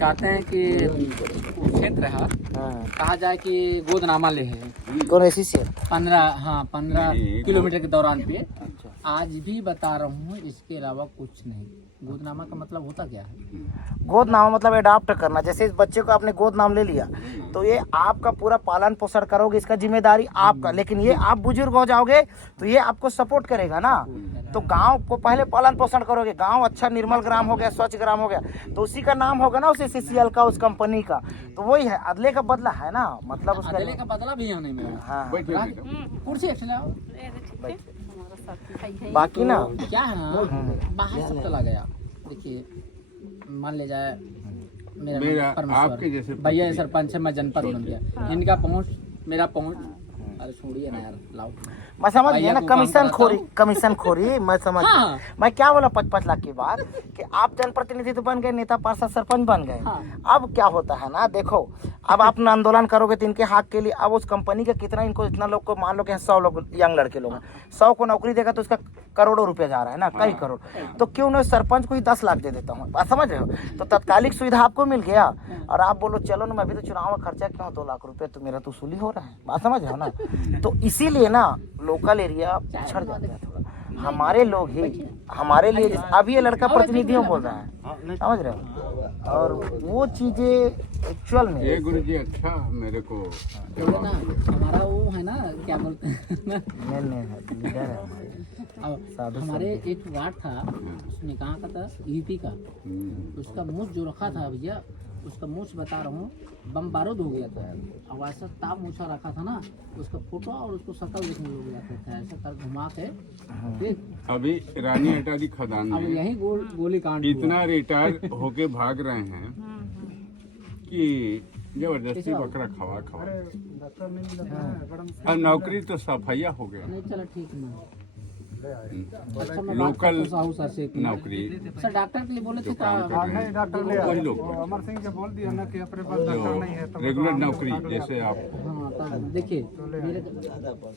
कहते हैं कि वो क्षेत्र है, कहा जाए कि गोदनामा ले है कौन ऐसी से 15 किलोमीटर के दौरान पे। आज भी बता रहा हूँ, इसके अलावा कुछ नहीं। गोदनामा का मतलब होता क्या है? गोद नाम मतलब अडॉप्ट करना। जैसे इस बच्चे को आपने गोद नाम ले लिया तो ये आपका पूरा पालन पोषण करोगे, इसका जिम्मेदारी आपका। लेकिन ये आप बुजुर्ग हो जाओगे तो ये आपको सपोर्ट करेगा ना। तो गांव को पहले पालन पोषण करोगे, गांव अच्छा निर्मल ग्राम हो गया, स्वच्छ ग्राम हो गया, तो उसी का नाम होगा ना उस SCCL का, उस कंपनी का। तो वही है, अदले का बदला है ना, मतलब उसका अदले का बदला भी यहाँ नहीं मिला। हाँ। कुर्सी चलाओ। बाकी ना तो क्या है ना, बाहर सब चला गया। देखिए, मान ले जाए मेरा आपके जैसे भैया ये सरपंच है, मैं जनपद बन गया, इनका पहुंच मेरा पहुंच, अरे छोड़िए ना यार, लाओ। मैं समझ गया ना, भैया को कमीशन खोरी मैं समझ गया। हाँ। मैं क्या बोला 5-5 लाख की बात कि आप जनप्रतिनिधि तो बन गए, नेता पार्षद सरपंच बन गए। हाँ। अब क्या होता है ना, देखो अब आप आंदोलन करोगे तो इनके हक के लिए। अब उस कंपनी का कितना, इनको इतना लोग को, मान लो कि 100 लोग यंग लड़के लोग हैं, 100 को नौकरी देगा तो उसका करोड़ों रुपया जा रहा है ना, कई करोड़। तो क्यों ना सरपंच को ही 10 लाख दे देता हूँ, बात समझ रहे हो? तो तत्कालिक सुविधा आपको मिल गया और आप बोलो चलो ना, मैं भी तो चुनाव में खर्चा क्यों 2 लाख रुपए, तो मेरा तो वसूली हो रहा है, बात समझ रहे हो ना। तो इसीलिए ना लोकल एरिया पिछड़ जाता है थोड़ा। हमारे लोग ही हमारे लिए, अभी ये लड़का प्रतिनिधियों बोल रहा है, समझ रहे हो? और वो चीजें एक्चुअल में ये गुरुजी अच्छा मेरे को बोले ना, हमारा वो है ना, क्या बोलते हैं नहीं है, लीडर है हमारे। अब हमारे एक वार्ड था, उसने कहा का था ईपी का, उसका मूछ जो रखा था भैया, उसका मूछ बता रहा हूँ बम बारूद हो गया था। अब ऐसा ताप मूछा रखा था ना, उसका फोटो और उसको शकल देखने लग जाता था, ऐसा कर घुमा के। फिर अभी रानी अटारी खदान अब में यही गोली कांड इतना रिटायर होके भाग रहे हैं कि जबरदस्ती बकरा खवा और नौकरी तो सफाइया हो गया। नहीं चला ठीक ना। लोकल साहू सर से नौकरी सर डॉक्टर के लिए बोले थे वही लोग अमर सिंह जो बोल दिया ना कि अपने पास डॉक्टर नहीं है तो रेगुलर नौकरी जैसे आप हाँ, तब देखिए मेरे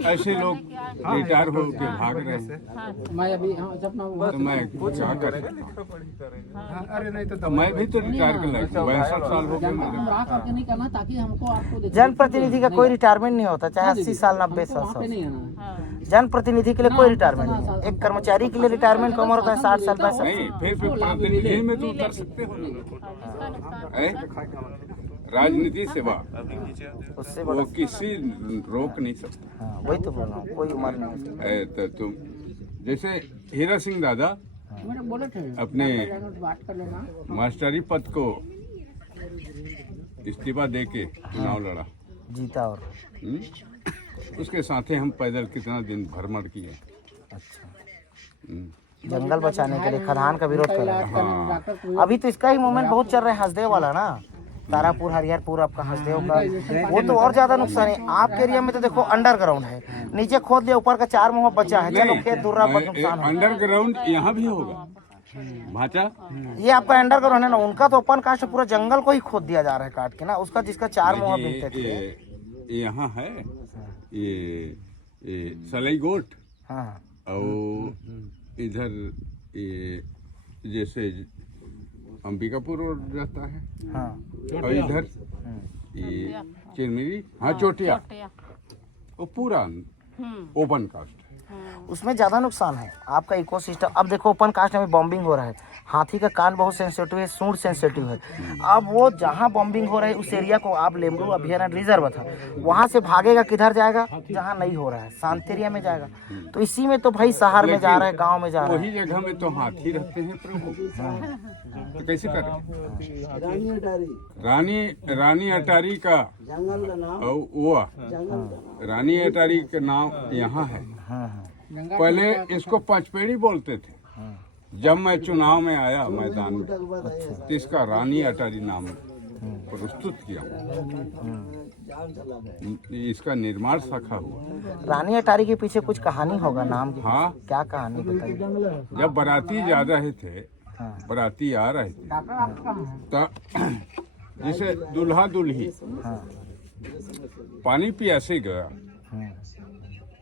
ऐसे लोग रिटायर होके भाग रहे हैं। मैं अभी हाँ जब ना तो मैं क्या कर अरे नहीं तो मैं भी तो रिटायर कर लायक 62 साल हो गए मेरे। गुमराह करके नहीं करना, ताकि हमको आपको जनप्रतिनिधि का कोई रिटायरमेंट नहीं होता, चाहे 80 साल 90 वहाँ पे साल। नहीं आना। जनप्रतिनिधि के लिए कोई रिटायरमेंट नहीं है। एक कर्मचारी के लिए रिटायरमेंट का उम्र होता है 60 साल 65 साल। नहीं फिर प्रतिनिधि में तो उतर सकते हो हैं? राजनीति सेवा उससे वो किसी रोक नहीं सकता। हाँ, वही तो बोल रहा हूँ, कोई उम्र नहीं है। तो तुम जैसे हीरा सिंह दादा मैंने बोले थे अपने बात कर लेना। मास्टरी पद को इस्तीफा दे के चुनाव लड़ा, जीता और उसके साथ ही हम पैदल कितना दिन भ्रमण किए। अच्छा, जंगल बचाने के लिए खदान का विरोध कर रहे हैं। अभी तो इसका ही मूवमेंट बहुत चल रहा है, हंसदेव वाला ना, तारापुर हरिहरपुर आपका हंसदेव का, वो तो और ज्यादा नुकसान है। आपके एरिया में तो देखो अंडरग्राउंड है, नीचे खोद दिया, ऊपर का 4 मुँह बचा है, चलो खेत दूर बहुत नुकसान है। अंडरग्राउंड यहाँ भी होगा भाचा। ये आपका अंडरग्राउंड है ना, उनका तो ओपन कास्ट पूरा जंगल को ही खोद दिया जा रहा है काट के ना, उसका जिसका 4 मुँह बिकते थे। ये यहाँ है ये सलाई गोट हाँ और इधर ये जैसे अंबिकापुर रोड जाता है हाँ और इधर ये चिरमिरी, हाँ चोटिया, वो पूरा ओपन कास्ट है। उसमें ज्यादा नुकसान है आपका इकोसिस्टम। अब देखो ओपन कास्ट में बॉम्बिंग हो रहा है, हाथी का कान बहुत सेंसिटिव है, सूंड सेंसिटिव है। अब वो जहाँ बॉम्बिंग हो रहा है उस एरिया को आप लेमरू अभयारण्य रिजर्व था, वहाँ से भागेगा किधर जाएगा, जहाँ नहीं हो रहा है शांत एरिया में जाएगा। तो इसी में तो भाई शहर में जा रहा है, गाँव में जा रहा है। वही जगह में तो हाथी रहते हैं प्रभु, तो कैसे करें? रानी अटारी का और वो रानी अटारी का नाम यहाँ है। पहले इसको पचपेड़ी बोलते थे। जब मैं चुनाव में आया मैदान में तो इसका रानी अटारी नाम प्रस्तुत किया, इसका निर्माण शाखा हुआ। रानी अटारी के पीछे कुछ कहानी होगा नाम की? हाँ, क्या कहानी बताइए। जब बाराती जा रहे थे, बाराती आ रहे थे, तो जैसे दूल्हा दुल्ही पानी पियासे गया,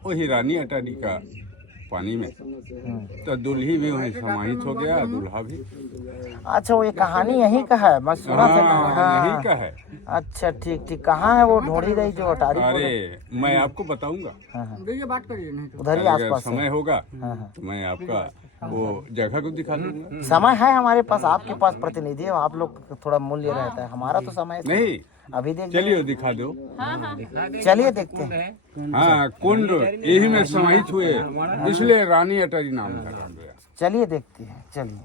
वही रानी अटारी का पानी में, तो दुल्ही भी वहीं समाहित हो गया, दूल्हा भी। अच्छा, वो ये कहानी यहीं का है, मैं सुना था। हाँ, यही का है। अच्छा, ठीक ठीक। कहाँ है वो ढोड़ी रही जो अटारी? अरे मैं आपको बताऊंगा, बात करिए नहीं उधर ही अगर आसपास समय होगा तो मैं आपका वो जगह को दिखा दूंगा। समय है हमारे पास, आपके पास प्रतिनिधि है, आप लोग थोड़ा मूल्य रहता है, हमारा तो समय नहीं, अभी देख चलिए दिखा दो। चलिए देखते हैं। हाँ, कुंड यही में समाहित हुए, इसलिए रानी अटारी नाम रखा गया। चलिए देखते हैं, चलिए।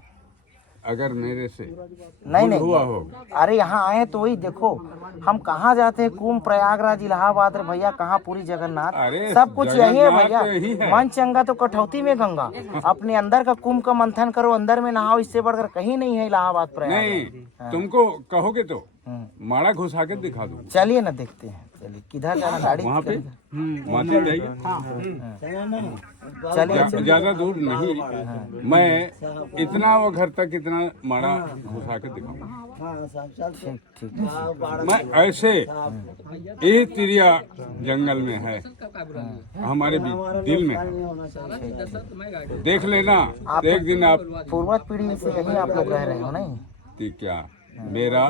अगर मेरे से नहीं भूल हुआ नहीं, होगा, अरे यहाँ आए तो वही देखो, हम कहाँ जाते हैं, कुंभ, प्रयागराज, इलाहाबाद, रे भैया कहाँ, पूरी जगन्नाथ, अरे सब कुछ यही है जगन्नाथ भैया। तो यही है। मन चंगा तो कठौती में गंगा। अपने अंदर का कुंभ का मंथन करो, अंदर में नहाओ, इससे बढ़कर कहीं नहीं है इलाहाबाद प्रयागराज। नहीं तुमको कहोगे तो माड़ा घुसा के दिखा दूंगा। चलिए ना देखते हैं, चलिए। किधर जाना, गाड़ी वहाँ पे माथे जाइए, चलिए। ज्यादा दूर नहीं, मैं इतना वो घर तक इतना माड़ा घुसा के दिखाऊंगा। ठीक ठीक। मैं ऐसे एक तिरिया जंगल में है, हमारे दिल में है। देख लेना, एक दिन आप पूर्वज पीढ़ी से यही आप लोग रह रहे हो नहीं? क्या मेरा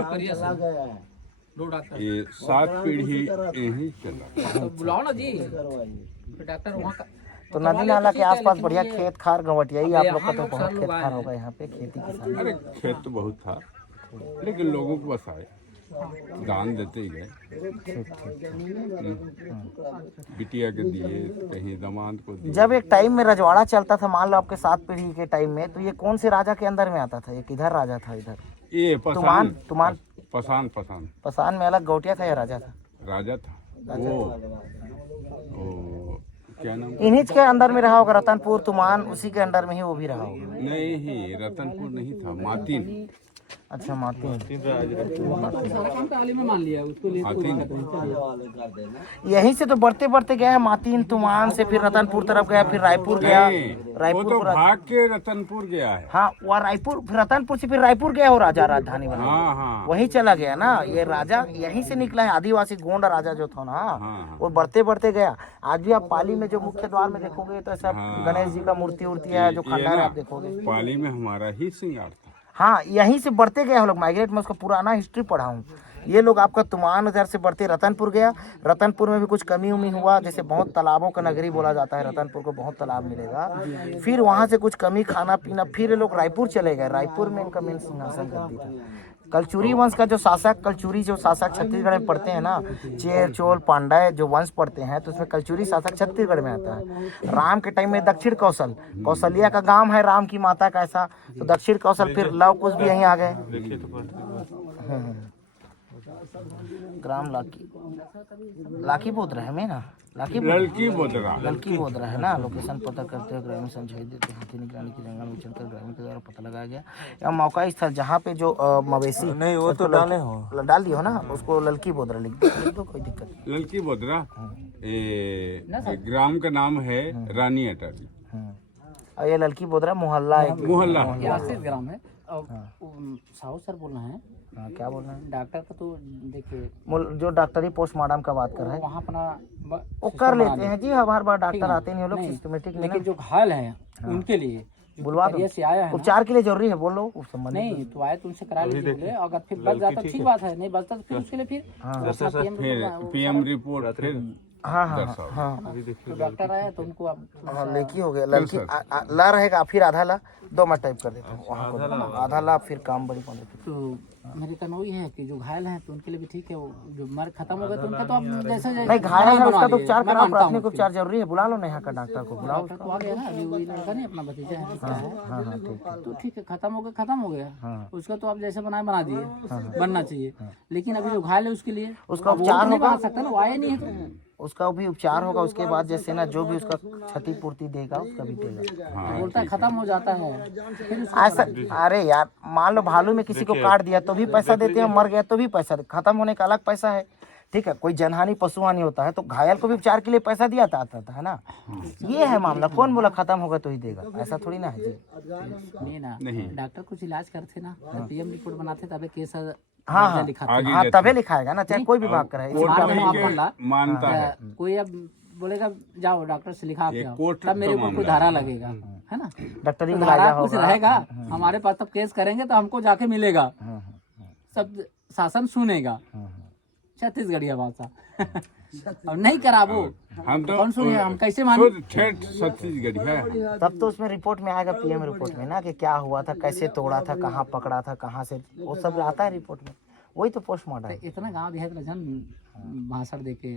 ये 7 पीढ़ी यही चला। बुलाओ ना जी डॉक्टर वहाँ का। तो नदी नाला के आसपास बढ़िया खेत खार गवटिया ही आप लोग का तो बहुत खेत खार होगा यहाँ पे, खेती किसानी। अरे खेत तो बहुत था, लेकिन लोगों को बस आए, दान देते ही गए। बिटिया के दिए, कहीं दामाद को दिए। जब एक टाइम में रजवाड़ा चलता था, मान लो आपके 7 पीढ़ी के टाइम में, तो ये कौन से राजा के अंदर में आता था? ये किधर राजा था? इधर ये तुमान पसान पसान में अलग गौटिया था या राजा था? राजा था वो क्या नाम? इन्हीं के अंदर में रहा होगा, रतनपुर, तुमान, उसी के अंडर में ही वो भी रहा होगा। नहीं, रतनपुर नहीं था, मातिन। अच्छा, माती। सारा काम ताली में मान लिया उसको लिए यहीं से तो बढ़ते बढ़ते गया है, मातीन, तुमान से फिर रतनपुर तरफ गया, फिर रायपुर गया। नहीं, वो रायपुर तो पूरा- भाग के रतनपुर गया है। हाँ, वह रायपुर, फिर रतनपुर से फिर रायपुर गया हो, राजा राजधानी बना, हाँ हाँ वही चला गया ना। ये राजा यहीं से निकला है, आदिवासी गोंड राजा जो था ना, हाँ। वो बढ़ते बढ़ते गया। आज भी आप पाली में जो मुख्य द्वार में देखोगे तो सब हाँ। गणेश जी का मूर्ति उर्ति है, जो ये खंडहर है ना, आप देखोगे। पाली में हमारा ही श्रृंगार था। हाँ, यहीं से बढ़ते गए हम लोग, माइग्रेट में उसका पुराना हिस्ट्री पढ़ा हूँ। ये लोग आपका तुमान उधर से बढ़ते रतनपुर गया, रतनपुर में भी कुछ कमी उमी हुआ, जैसे बहुत तालाबों का नगरी बोला जाता है, रतनपुर को बहुत तालाब मिलेगा। फिर वहाँ से कुछ कमी, खाना पीना, फिर ये लोग रायपुर चले गए। रायपुर में इनका मेन सिंहासन कर दिया था। कलचुरी वंश का जो शासक, कलचुरी जो शासक छत्तीसगढ़ में पढ़ते हैं ना, चेर चोल पांड्य जो वंश पढ़ते हैं, तो उसमें कलचुरी शासक छत्तीसगढ़ में आता है। राम के टाइम में दक्षिण कौशल, कौशल्या का गांव है राम की माता का, ऐसा तो दक्षिण कौशल, फिर लव कुश भी यहीं आ गए। ग्राम लाकी बोध रहे में ना, लड़की बोतरा लड़की बोध रहा है ना। लोकेशन पता करते हुए ग्रामीण समझाई देते हैं, हाथी निगरानी के जंगल में चलकर ग्रामीण के द्वारा पता लगाया गया। या मौका स्थल जहाँ पे जो मवेशी नहीं, वो तो डाले हो, डाल दियो ना, उसको लड़की बोधरा लिख दो, कोई दिक्कत नहीं। लड़की बोतरा ये ग्राम का नाम है रानी अटारी। और ये लड़की बोधरा मोहल्ला मोहल्ला 80 ग्राम है। और साहू सर बोलना है, क्या बोल रहे हैं? डॉक्टर का तो देखिए जो डॉक्टरी पोस्टमार्टम का बात कर रहे हैं, वहाँ अपना वो कर लेते हैं जी। हर बार डॉक्टर आते नहीं, वो लोग सिस्टमेटिक में। लेकिन जो घायल हैं उनके लिए बुलवा दो, से आया है ना, उपचार के लिए जरूरी है, बोलो उस संबंध में। नहीं तो आए तो उनसे करा लीजिए बोले, अगर फिर बच जाता ठीक बात है, नहीं बचता तो फिर उसके लिए फिर पीएम रिपोर्ट फिर हाँ हाँ दर्शाओ। हाँ, तो डॉक्टर आया तो उनको अब हाँ, लड़की हो गया, लड़की ला रहेगा, फिर आधा ला, 2 मैं टाइप कर देता हूँ वहाँ को, आधा ला, फिर काम बड़ी पड़े। तो मेरे कहना वही है कि जो घायल हैं तो उनके लिए भी ठीक है, वो जो मर खत्म हो गया तो उनका तो अब जैसे नहीं, घायल है उसका तो उपचार कराओ, प्राथमिक उपचार जरूरी है। बुला लो ना यहाँ का डॉक्टर को, बुलाओ। डॉक्टर तो आ गया ना, अभी वही लड़का नहीं अपना भतीजा है उसका है। हाँ हाँ, ठीक है। तो ठीक है, खत्म हो गया उसका तो आप जैसे बनाए बना दिए, बनना चाहिए। लेकिन अभी जो घायल है उसके लिए उसका अब वो उपचार तो नहीं होगा, बना सकता ना, वो आया नहीं है तो उसका भी उपचार होगा। उसके बाद जैसे ना जो भी उसका क्षतिपूर्ति देगा उसका भी देगा। बोलता है खत्म हो जाता है फिर उसको ऐसा, अरे यार मान लो भालू में किसी को काट दिया तो भी पैसा देते हैं, मर गया तो भी पैसा, खत्म होने का अलग पैसा है, ठीक है। कोई जनहानि पशुहानि होता है तो घायल को भी उपचार के लिए पैसा दिया आता है ना। ये है मामला, कौन बोला खत्म होगा तो ही देगा, ऐसा थोड़ी ना है जी। नहीं ना, नहीं। डॉक्टर कुछ इलाज करते ना, पीएम रिपोर्ट बनाते तबे केस हाँ हाँ लिखा हाँ, तभी लिखाएगा ना, चाहे कोई विभाग का है। कोर्ट भी के मानता है। कोई अब बोलेगा जाओ डॉक्टर से लिखा के ये आओ, कोर्ट तब मेरे का को कोई मामला धारा है। लगेगा, है ना। डॉक्टरी तो में धारा लाया कुछ होगा। रहेगा हमारे पास, तब केस करेंगे तो हमको जाके मिलेगा, सब शासन सुनेगा, छत्तीसगढ़िया भाषा। और नहीं करा वो हम तो कौन सुनेगा, हम कैसे माने। शुद्ध ठेठ छत्तीसगढ़ी है। तब तो उसमें रिपोर्ट में आएगा, पीएम रिपोर्ट में ना, कि क्या हुआ था, कैसे तोड़ा था, कहाँ पकड़ा था, कहाँ से, वो सब आता है रिपोर्ट में। वही तो पोस्टमार्टम है। इतना गांव देहात में जन भाषण देके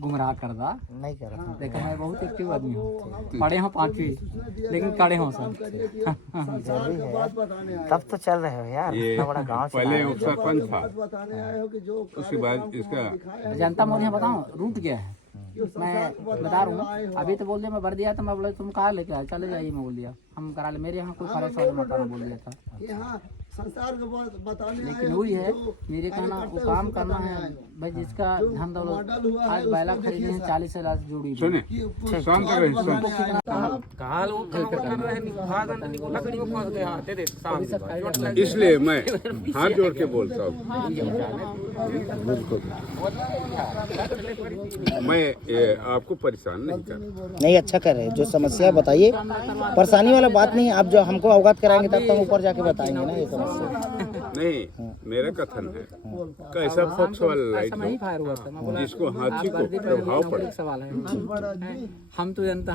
गुमराह कर दा। नहीं कर रहा। देखा मैं बहुत एक्टिव आदमी हूँ, पढ़े हूँ 5वीं, लेकिन कड़े हूँ सब। जरूरी है यार। तब तो चल रहे हो यार, ये इतना बड़ा गाँव पहले उप सरपंच था, उसके बाद इसका जनता मोदी बताऊँ रूट गया है। मैं बता रहा हूँ, अभी तो बोल दिया मैं भर दिया, तो मैं बोला तुम कहाँ लेके आए, चले जाइए, मैं बोल दिया हम करा ले, मेरे यहाँ कोई फर्क वाले मकान बोल दिया था। लेकिन वही है, मेरे कहना वो काम करना है भाई, जिसका धन दौलत आज बैला खरीदे हैं 40 लाख जोड़ी। सुने शांत रहे, सुन। इसलिए मैं हाथ जोड़ के बोलता हूँ, मैं आपको परेशान नहीं कर रहा। नहीं, अच्छा कर रहे हैं। जो समस्या बताइए, परेशानी वाला बात नहीं है। आप जो हमको अवगत कराएंगे तब तो हम ऊपर जाके बताएंगे ना ये समस्या। नहीं, मेरा कथन है कैसा फोक्स वाला लाइट हो जिसको हाथी को प्रभाव पड़े, सवाल है हम तो जनता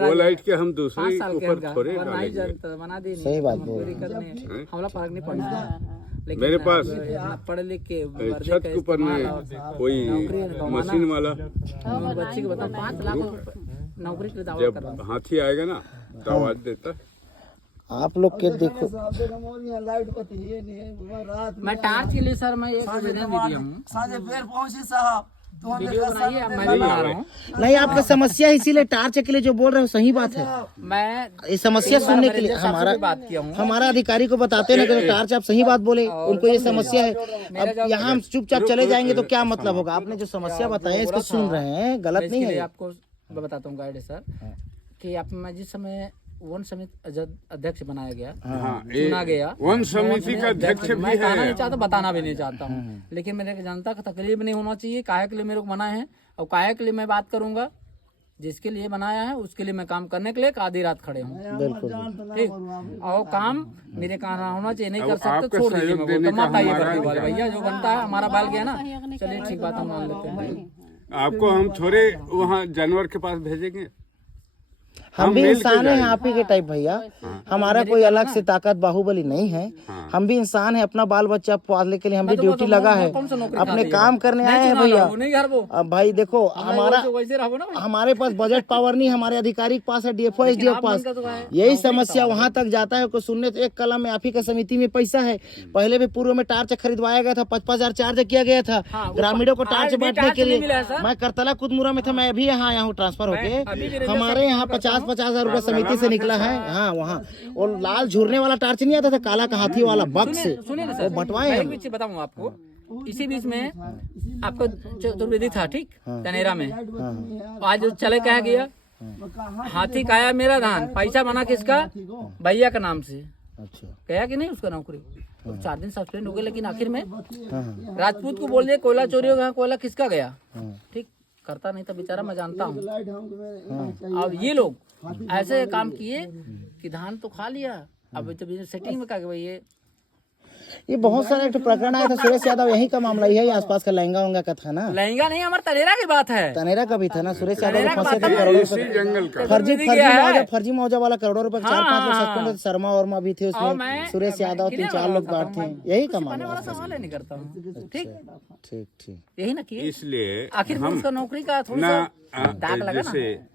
वो लाइट के हम दूसरे के ऊपर थोड़े डालेंगे। बना दी, सही बात बोल। हमला फर्क नहीं पड़ता। मेरे पास पढ़ लिख के छत के ऊपर में कोई मशीन वाला, बच्चे को बताओ 5 लाख नौकरी के दावा कर रहा जब हाथी आएगा ना तो आवाज देता। आप लोग के देखो, मैं टार्च के लिए सर मैं एक वीडियो हूँ, वीडियो बनाइए, अब मैं भी बना रहा हूँ। नहीं आपका समस्या है, इसीलिए टार्च के लिए जो बोल रहे हो सही बात है। मैं ये समस्या सुनने के लिए बात किया हूँ, हमारा अधिकारी को बताते ना कि टार्च आप सही बात बोले, उनको ये समस्या है। अब यहाँ हम चुपचाप चले जाएंगे तो क्या मतलब होगा। आपने जो समस्या बताई है इसको सुन रहे हैं, गलत नहीं है। आपको मैं बताता हूँ गाइड सर कि आप मैं जिस समय वन समिति अध्यक्ष बनाया गया, चुना गया, वन समिति का अध्यक्ष भी मैं कहना नहीं है। चाहता, बताना भी नहीं चाहता हूँ, लेकिन मेरे जनता का तकलीफ नहीं होना चाहिए। काहे के लिए मेरे को बनाए हैं और काहे के लिए मैं बात करूंगा, जिसके लिए बनाया है उसके लिए मैं काम करने के लिए आधी रात खड़े हूँ। बिल्कुल ठीक, और काम मेरे कहना होना चाहिए, नहीं कर सकते आपका छोड़ दीजिए, सहयोग मैं देने बोलता का मत आइए हमारा करके बोले भैया जो बनता है हमारा बाल गया ना, चलिए ठीक बात हम मान लेते हैं। आपको हम थोड़े वहाँ जानवर के पास भेजेंगे। हम भी मिल के इंसान हैं जाएंगे। आप ही के टाइप भैया। हमारा कोई अलग से ताकत बाहुबली नहीं है। हम भी इंसान है, अपना बाल बच्चा पालने के लिए हम भी ड्यूटी लगा है, अपने काम करने आए हैं भैया। अब भाई देखो हमारे पास बजट पावर नहीं, हमारे अधिकारी के पास है, डीएफओ एसडीएफ पास। यही समस्या वहाँ तक जाता है। सुनने तो एक कलम में आप ही का समिति में पैसा है। पहले भी पूर्व में टार्च खरीदवाया गया था, 5,000 चार्ज किया गया था ग्रामीणों को टार्च बांटने के लिए। मैं करतला कुदमुरा में था, मैं अभी यहाँ आया हूँ ट्रांसफर होके। हमारे यहाँ 50,000 रुपया समिति से निकला है। हाँ वहाँ वो लाल झुरने वाला टार्च नहीं आता था, काला का हाथी वाला बक्स से वो बंटवाए हैं। बताऊँ आपको, इसी बीच में आपको चतुर्वेदी था ठीक तनेरा में, आज चले कहा गया हाथी खाया मेरा धान, पैसा बना किसका, भैया का नाम से। अच्छा गया कि नहीं उसका नौकरी, तो 4 दिन सस्पेंड हो गए, लेकिन आखिर में राजपूत को बोल दिया कोयला चोरी हो गया, कोयला किसका गया, ठीक करता नहीं था बेचारा, मैं जानता हूँ। अब ये लोग ऐसे काम किए कि धान तो खा लिया, अब जब सेटिंग में कहा भाई ये बहुत सारे एक प्रकरण आया था, सुरेश यादव यही का मामला ही है, आसपास का लहंगा वंगा का था ना। लहंगा नहीं, हमारे तनेरा की बात है, तनेरा का भी था ना। सुरेश यादव को फंसे थे करोड़ों रुपए, जंगल का फर्जी मौजा वाला करोड़ों रुपए, 4-5 लोग सस्पेंड थे। शर्मा वर्मा भी थे उसमें, सुरेश यादव 3-4 लोग बाहर थे। यही का मामला था। सवाल नहीं करता हूँ, ठीक ठीक ठीक यही ना किए, इसलिए आखिर में उसका नौकरी का थोड़ा ना सा दाग लगा ना। जैसे